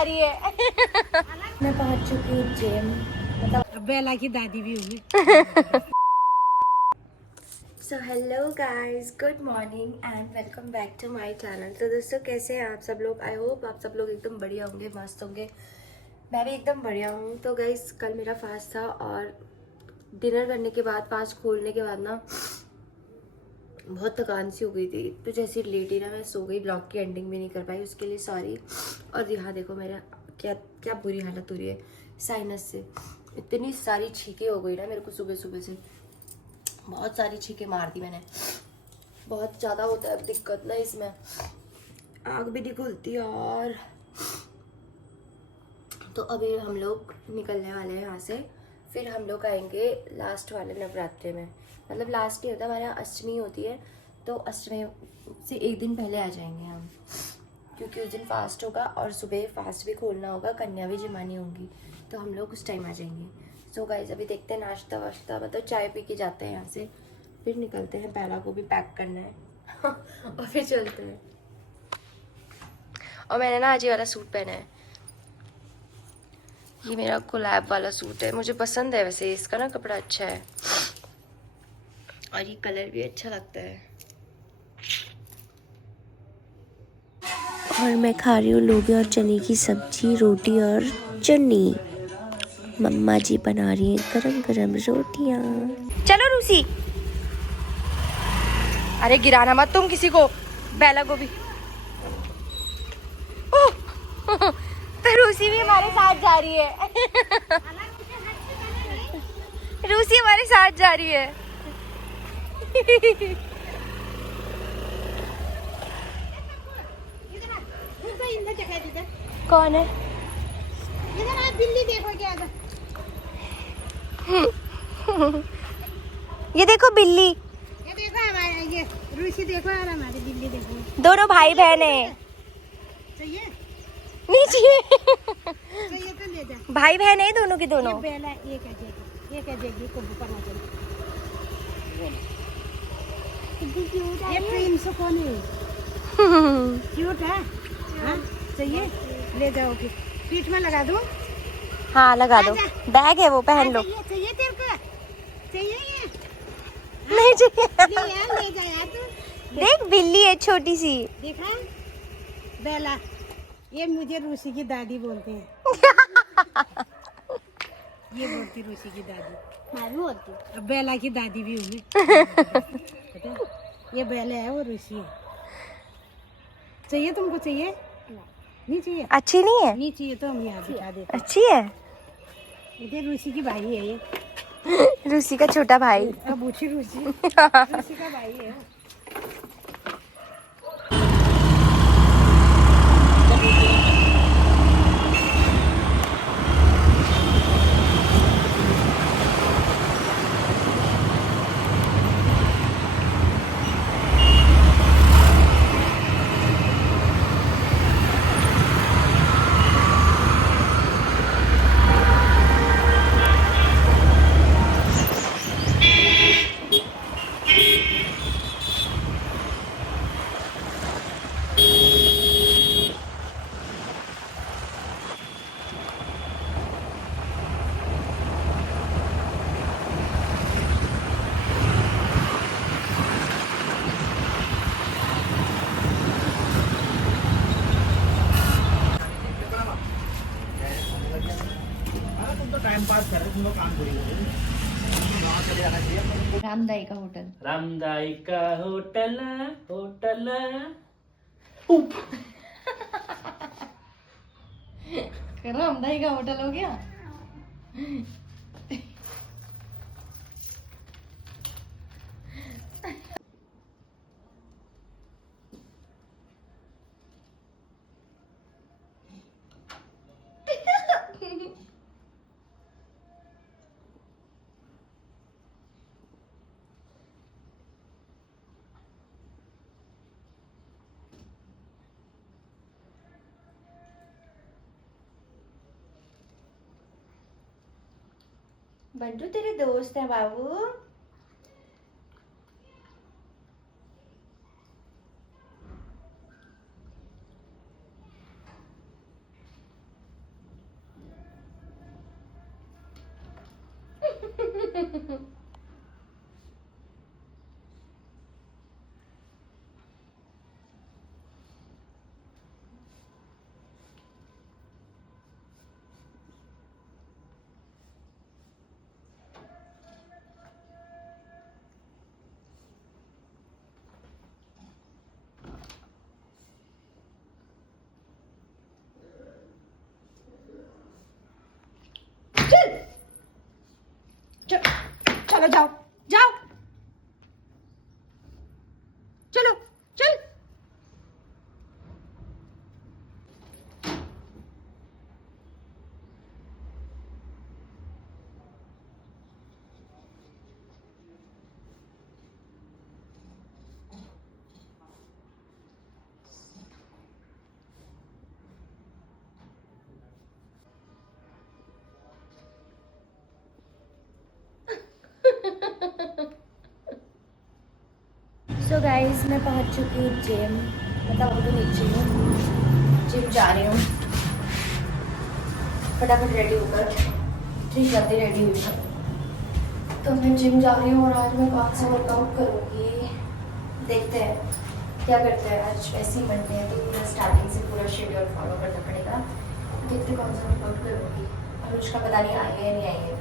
जा रही है। मैं पहुंच चुकी हूँ जिम, मतलब बेला की दादी भी होगी। So hello guys, good morning and welcome back to my channel. तो दोस्तों, कैसे हैं आप सब लोग? आई होप आप सब लोग एकदम बढ़िया होंगे, मस्त होंगे। मैं भी एकदम बढ़िया हूँ। तो गाइस, कल मेरा फास्ट था और डिनर करने के बाद, फास्ट खोलने के बाद ना बहुत थकान सी हो गई थी। तो जैसे लेटी ना मैं सो गई, ब्लॉग की एंडिंग भी नहीं कर पाई, उसके लिए सॉरी। और यहाँ देखो मेरा क्या क्या बुरी हालत हो रही है साइनस से। इतनी सारी छींकें हो गई ना मेरे को सुबह सुबह से, बहुत सारी छींकें मार दी मैंने। बहुत ज़्यादा होता है दिक्कत ना इसमें, आग भी नहीं खुलती। और तो अभी हम लोग निकलने वाले हैं यहाँ से। फिर हम लोग आएंगे लास्ट वाले नवरात्रे में, मतलब लास्ट नहीं होता, हमारे यहाँ अष्टमी होती है, तो अष्टमी से एक दिन पहले आ जाएंगे हम, क्योंकि उस दिन फास्ट होगा और सुबह फास्ट भी खोलना होगा, कन्या भी जमानी होंगी, तो हम लोग उस टाइम आ जाएंगे। सो गाइस, अभी देखते हैं नाश्ता वाश्ता, मतलब चाय पी के जाते हैं यहाँ से, फिर निकलते हैं। पहला को भी पैक करना है और फिर चलते हैं। और मैंने ना आज ये वाला सूट पहना है, ये मेरा कोलैब वाला सूट है, मुझे पसंद है वैसे, इसका ना कपड़ा अच्छा है और ये कलर भी अच्छा लगता है। और मैं खा रही हूँ लोबिया और चने की सब्जी, रोटी और चटनी। मम्मा जी बना रही हैं गरम गरम रोटियाँ। चलो रूसी, अरे गिराना मत तुम किसी को, बेला को भी। ओह! तो रूसी भी हमारे साथ जा रही है। रूसी हमारे साथ जा रही है। कौन है? इधर आप बिल्ली देखो क्या है? ये देखो बिल्ली, ये देखो हमारे, ये रूसी देखो और हमारी बिल्ली देखो। दोनों भाई बहन है। चाहिए नीचे चाहिए तो ले जा। भाई बहन है दोनों के दोनों। ये बेला एक है जेगी, एक है जेगी को ऊपर ना चले। ये प्रिंस कौन है? क्यूट है। हाँ चाहिए, ले जाओगे, पीठ में लगा दूं? हाँ लगा दो, बैग है वो, पहन लो। चाहिए चाहिए तेरे को, चाहिए ये? नहीं चाहिए। ले यार, ले जा यार तू। देख बिल्ली है छोटी सी। देखा बेला, ये मुझे रूसी की दादी बोलते हैं। ये बोलती रूसी की दादी, मैं भी बोलती हूँ। बेला की दादी भी हूँ मैं। ये बेला है, वो रूसी है। चाहिए तुमको? चाहिए नहीं चाहिए? अच्छी नहीं है? नहीं चाहिए तो हम यहाँ दिखा देते। अच्छी है। ये रूसी की भाई है, ये रूसी का छोटा भाई। अब रूसी रूसी का भाई है। रामदाई का होटल। रामदाई का होटल, होटल। रामदाई का होटल हो गया। बंटू तेरे दोस्त है बाबू। चलो जाओ जाओ, चलो चल। सो गाइस मैं पहुंच चुकी हूँ जिम, मतलब अभी तो नीचे हूँ, जिम जा रही हूँ। फटाफट रेडी होकर, इतनी जल्दी रेडी हुई हूँ तो मैं जिम जा रही हूँ। और आज मैं कौन सा वर्कआउट करूँगी देखते हैं, क्या करते हैं। आज वैसे ही मंडे है तो पूरा स्टार्टिंग से पूरा शेड्यूल फॉलो करना पड़ेगा। देखते कौन सा वर्कआउट करूँगी। अनुष्का पता नहीं आई है या नहीं आई है।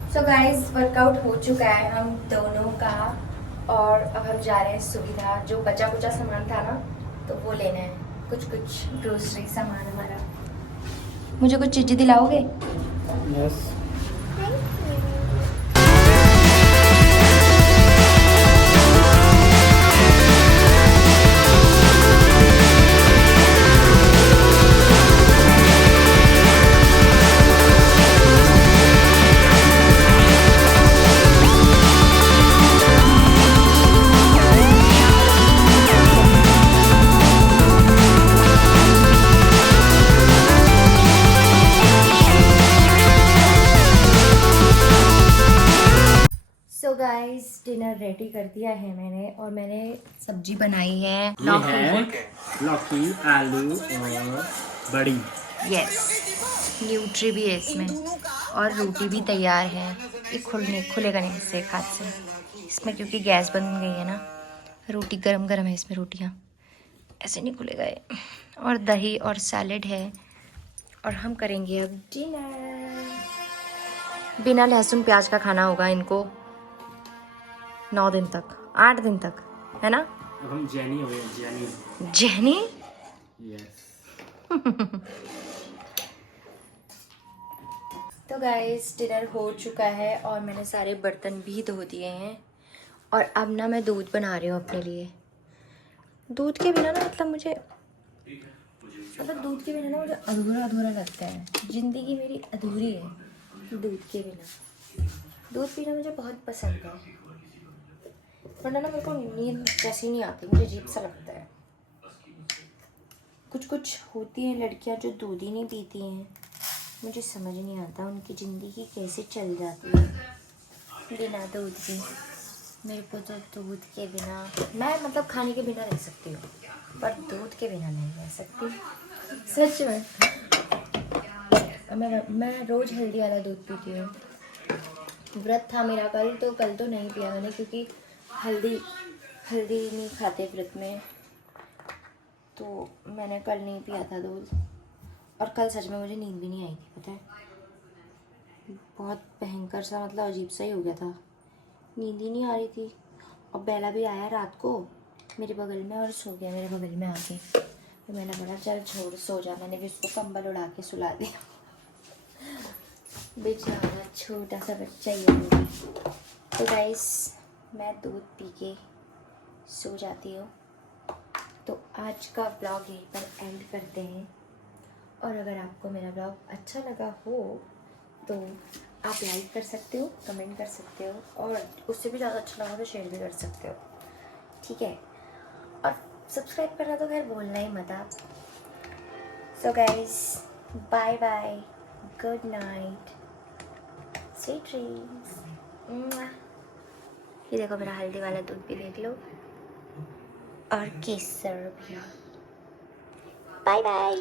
सो गाइस वर्कआउट हो चुका है हम दोनों का, और अब हम जा रहे हैं सुविधा। जो बचा कुचा सामान था ना तो वो लेना है, कुछ कुछ ग्रोसरी सामान हमारा। मुझे कुछ चीज़ें दिलाओगे? Yes. So guys dinner ready कर दिया है मैंने, और मैंने सब्जी बनाई है ये है लौकी, आलू और बड़ी। यस, न्यूट्री भी है इसमें, और रोटी भी तैयार है। ये खुलेगा नहीं इससे एक हाथ से, इसमें क्योंकि गैस बन गई है ना। रोटी गरम गरम है इसमें, रोटियाँ ऐसे नहीं खुलेगा ये। और दही और सैलेड है, और हम करेंगे अब डिनर। बिना लहसुन प्याज का खाना होगा इनको 9 दिन तक, 8 दिन तक, है ना? अब हम जैनी हो गए, जैनी। जहनी। यस। तो गाइस डिनर हो चुका है और मैंने सारे बर्तन भी धो दिए हैं, और अब ना मैं दूध बना रही हूँ अपने लिए। दूध के बिना ना दूध के बिना ना मुझे अधूरा अधूरा लगता है। ज़िंदगी मेरी अधूरी है दूध के बिना। दूध पीना मुझे बहुत पसंद है, वरना ना मेरे को नींद जैसी नहीं आती, मुझे अजीब सा लगता है। कुछ कुछ होती हैं लड़कियां जो दूध ही नहीं पीती हैं, मुझे समझ नहीं आता उनकी ज़िंदगी कैसे चल जाती है बिना दूध के। मेरे को तो दूध के बिना, मैं मतलब खाने के बिना रह सकती हूँ, पर दूध के बिना नहीं रह सकती, सच में। मैं रोज़ हल्दी वाला दूध पीती हूँ। व्रत था मेरा कल तो नहीं पिया मैंने, क्योंकि हल्दी नहीं खाते व्रत में, तो मैंने कल नहीं पिया था दूध। और कल सच में मुझे नींद भी नहीं आई थी, पता है, बहुत भयंकर सा, मतलब अजीब सा ही हो गया था, नींद ही नहीं आ रही थी। और बेला भी आया रात को मेरे बगल में और सो गया मेरे बगल में आके, तो मैंने बोला चल छोड़ सो जा, मैंने भी उसको कंबल उड़ा के सुला दिया। बेचारा छोटा सा बच्चा ही है मेरा। तो गाइस मैं दूध पी के सो जाती हूँ। तो आज का ब्लॉग यहीं पर एंड करते हैं। और अगर आपको मेरा ब्लॉग अच्छा लगा हो तो आप लाइक कर सकते हो, कमेंट कर सकते हो, और उससे भी ज़्यादा अच्छा लगा तो शेयर भी कर सकते हो, ठीक है। और सब्सक्राइब करना तो खैर भूलना ही मत आप। So guys bye bye, good night, sweet dreams. ये देखो मेरा हल्दी वाला दूध भी देख लो, और केसर भी। Bye bye.